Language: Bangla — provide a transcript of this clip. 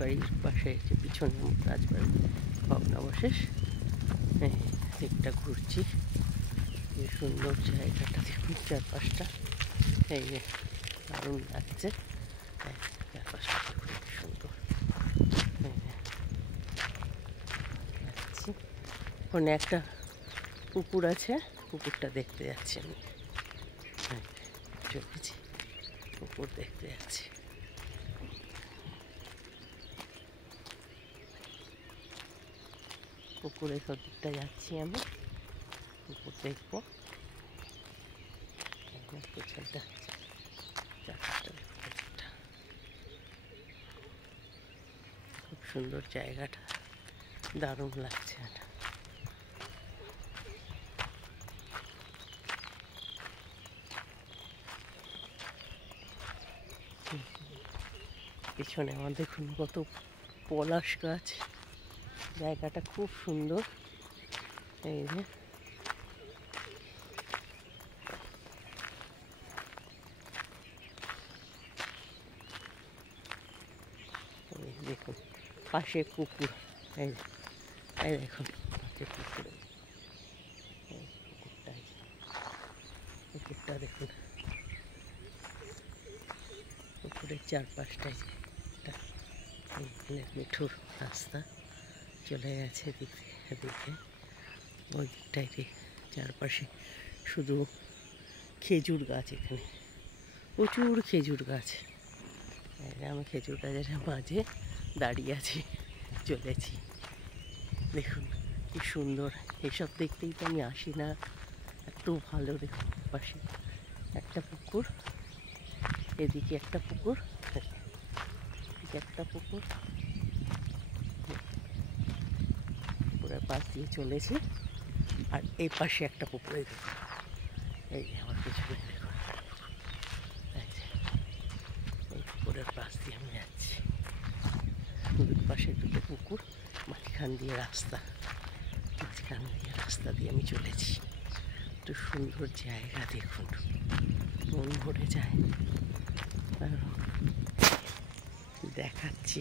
রাজবাড়ির পাশে যে পিছনে রাজবাড়ির ভগ্নাবশেষ, এই দিকটা ঘুরছি। কি সুন্দর জায়গাটা দেখুন, চারপাশটা এই যে দারুণ লাগছে। চারপাশটা দেখুন কি সুন্দর। যাচ্ছি, ওখানে একটা পুকুর আছে, পুকুরটা দেখতে যাচ্ছি আমি। চলেছি, পুকুর দেখতে যাচ্ছি। পুকুরের দিকটা যাচ্ছি আমি, পুকুর দেখবো। পেছনটা খুব সুন্দর, জায়গাটা দারুণ লাগছে। পিছনে আমার দেখুন কত পলাশ গাছ, জায়গাটা খুব সুন্দর। এই যে দেখুন পাশে পুকুর, এই দেখুন পাশে পুকুরে, পুকুরটা দেখুন, পুকুরের চারপাশটাই মিঠুর রাস্তা চলে গেছে এদিকে। ওই দিকটায় চারপাশে শুধু খেজুর গাছ, এখানে প্রচুর খেজুর গাছ। আমি খেজুর গাছের মাঝে দাঁড়িয়ে আছি, চলেছি। দেখুন কি সুন্দর, এসব দেখতেই তো আমি আসি না, এত ভালো। দেখুন পাশে একটা পুকুর, এদিকে একটা পুকুর, এদিকে একটা পুকুর, পুকুরের পাশ দিয়ে চলেছি। আর এই পাশে একটা পুকুরে দেখুন, এই আমার পিছনে দেখুন, এই পুকুরের পাশ দিয়ে আমি যাচ্ছি। দুই পাশে দুটো পুকুর, মাঝখান দিয়ে রাস্তা, মাঝখান দিয়ে রাস্তা দিয়ে আমি চলেছি। একটু সুন্দর জায়গা দেখুন, মন ভরে যায়। দেখাচ্ছি।